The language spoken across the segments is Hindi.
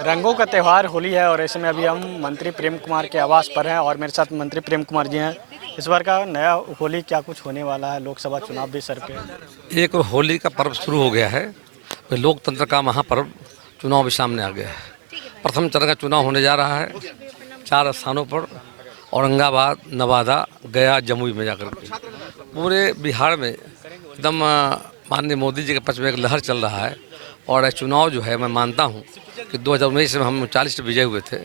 रंगों का त्यौहार होली है और ऐसे में अभी हम मंत्री प्रेम कुमार के आवास पर हैं और मेरे साथ मंत्री प्रेम कुमार जी हैं। इस बार का नया होली क्या कुछ होने वाला है, लोकसभा चुनाव भी सर पे है। एक और होली का पर्व शुरू हो गया है। फिर लोकतंत्र का महापर्व चुनाव भी सामने आ गया है। प्रथम चरण का चुनाव होने जा रहा है 4 स्थानों पर, औरंगाबाद, नवादा, गया, जमुई में जाकर के पूरे बिहार में एकदम माननीय मोदी जी के पक्ष में एक लहर चल रहा है। और ये चुनाव जो है, मैं मानता हूँ कि 2019 में हम 40 से विजयी हुए थे।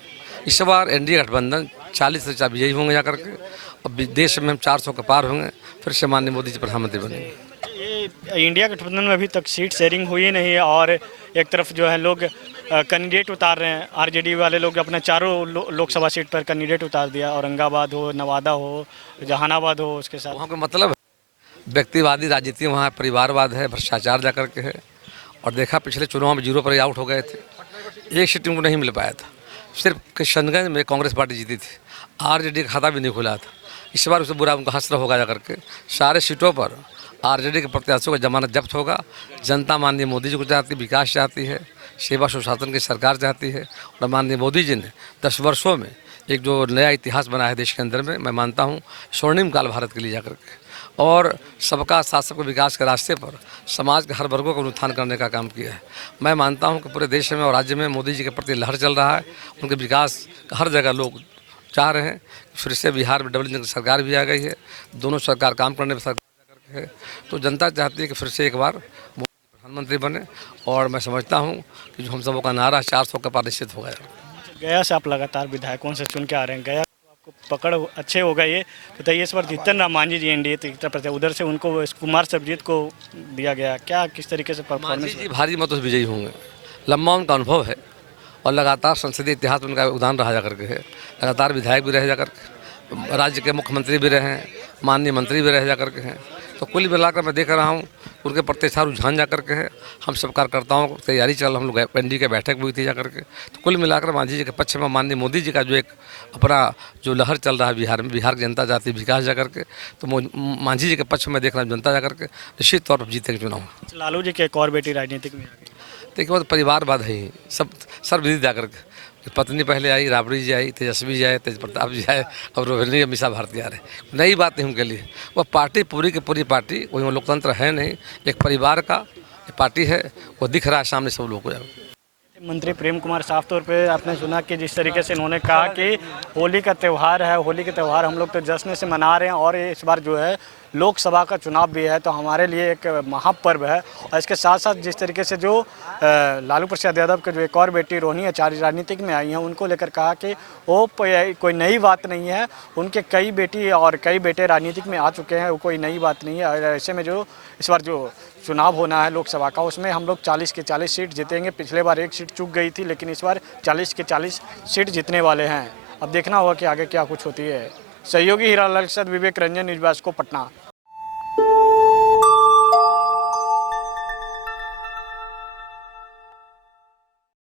इस बार एनडीए गठबंधन 40 से ज़्यादा विजयी होंगे जाकर के, और देश में हम 400 के पार होंगे। फिर से माननीय मोदी जी प्रधानमंत्री बनेंगे। ये इंडिया गठबंधन में अभी तक सीट शेयरिंग हुई नहीं है और एक तरफ जो है लोग कैंडिडेट उतार रहे हैं। आरजेडी वाले लोग अपने चारों लोकसभा सीट पर कैंडिडेट उतार दिया, औरंगाबाद हो, नवादा हो, जहानाबाद हो, उसके साथ वहाँ का मतलब व्यक्तिवादी राजनीति वहाँ परिवारवाद है, भ्रष्टाचार जाकर के है। और देखा पिछले चुनाव में 0 पर आउट हो गए थे, एक सीट उनको नहीं मिल पाया था। सिर्फ किशनगंज में कांग्रेस पार्टी जीती थी, आरजेडी का खाता भी नहीं खुला था। इस बार उससे बुरा उनका हसरा होगा जाकर के। सारे सीटों पर आरजेडी के प्रत्याशियों का जमानत जब्त होगा। जनता माननीय मोदी जी को चाहती, विकास चाहती है, सेवा सुशासन की सरकार चाहती है। और माननीय मोदी जी ने 10 वर्षों में एक जो नया इतिहास बना है देश के अंदर में, मैं मानता हूँ स्वर्णिम काल भारत के लिए जाकर के। और सबका साथ सबका विकास के रास्ते पर समाज के हर वर्गों का उत्थान करने का काम किया है। मैं मानता हूं कि पूरे देश में और राज्य में मोदी जी के प्रति लहर चल रहा है। उनके विकास हर जगह लोग चाह रहे हैं। फिर से बिहार में डबल इंजन की सरकार भी आ गई है, दोनों सरकार काम करने पर सरकार करके है। तो जनता चाहती है कि फिर से एक बार मोदी जी प्रधानमंत्री बने। और मैं समझता हूँ कि जो हम सबों का नारा 400 का पार निश्चित हो गया। गया से आप लगातार विधायकों से चुन के आ रहे हैं, गया तो आपको पकड़ अच्छे हो गए। ये बताइए, इस बार जीतन राम मांझी जी एनडीए तो उधर से उनको कुमार सरबजीत को दिया गया, क्या किस तरीके से मांझी परफॉर्मेंस? जी भारी मतों से विजयी होंगे। लंबा उनका अनुभव है और लगातार संसदीय इतिहास में उनका योगदान रहा जाकर के है। लगातार विधायक भी रहे जाकर के, राज्य के मुख्यमंत्री भी रहे हैं, माननीय मंत्री भी रहे जाकर के हैं। तो कुल मिलाकर मैं देख रहा हूँ उनके प्रति अच्छा रुझान जाकर के है। हम सब कार्यकर्ताओं को तैयारी चल, हम लोग एनडीए के बैठक हुई थी जाकर के। तो कुल मिलाकर मांझी जी के पक्ष में माननीय मोदी जी का जो एक अपना जो लहर चल रहा है बिहार में, बिहार की जनता चाहती है विकास जाकर के। तो मांझी जी के पक्ष में देख रहा हूँ जनता जाकर के निश्चित तौर पर जीतेंगे चुनाव। लालू जी की एक और बेटी राजनीतिक में आ गई। देखिए वो तो परिवारवाद है ही, सब सर्वविदित जाकर के। पत्नी पहले आई, राबड़ी जी आई, तेजस्वी जी आए, तेज प्रताप जी आए, और रोहिणी अमीषा भारती आ रहे। नई बात नहीं उनके लिए। वह पार्टी पूरी की पूरी पार्टी, कोई लोकतंत्र है नहीं, एक परिवार का पार्टी है। वो दिख रहा है सामने सब लोगों को। मंत्री प्रेम कुमार साफ तौर पे आपने सुना कि जिस तरीके से उन्होंने कहा कि होली का त्यौहार है, होली का त्यौहार हम लोग तो जश्न से मना रहे हैं और इस बार जो है लोकसभा का चुनाव भी है, तो हमारे लिए एक महापर्व है। और इसके साथ साथ जिस तरीके से जो लालू प्रसाद यादव के जो एक और बेटी रोहिणी आचार्य राजनीतिक में आई हैं, उनको लेकर कहा कि वो कोई नई बात नहीं है, उनके कई बेटी और कई बेटे राजनीतिक में आ चुके हैं, वो कोई नई बात नहीं है। और ऐसे में जो इस बार जो चुनाव होना है लोकसभा का, उसमें हम लोग 40 के 40 सीट जीतेंगे। पिछले बार एक सीट चूक गई थी, लेकिन इस बार 40 के 40 सीट जीतने वाले हैं। अब देखना होगा कि आगे क्या कुछ होती है। सहयोगी हीरालाल के साथ विवेक रंजन, न्यूज़ 22 को पटना।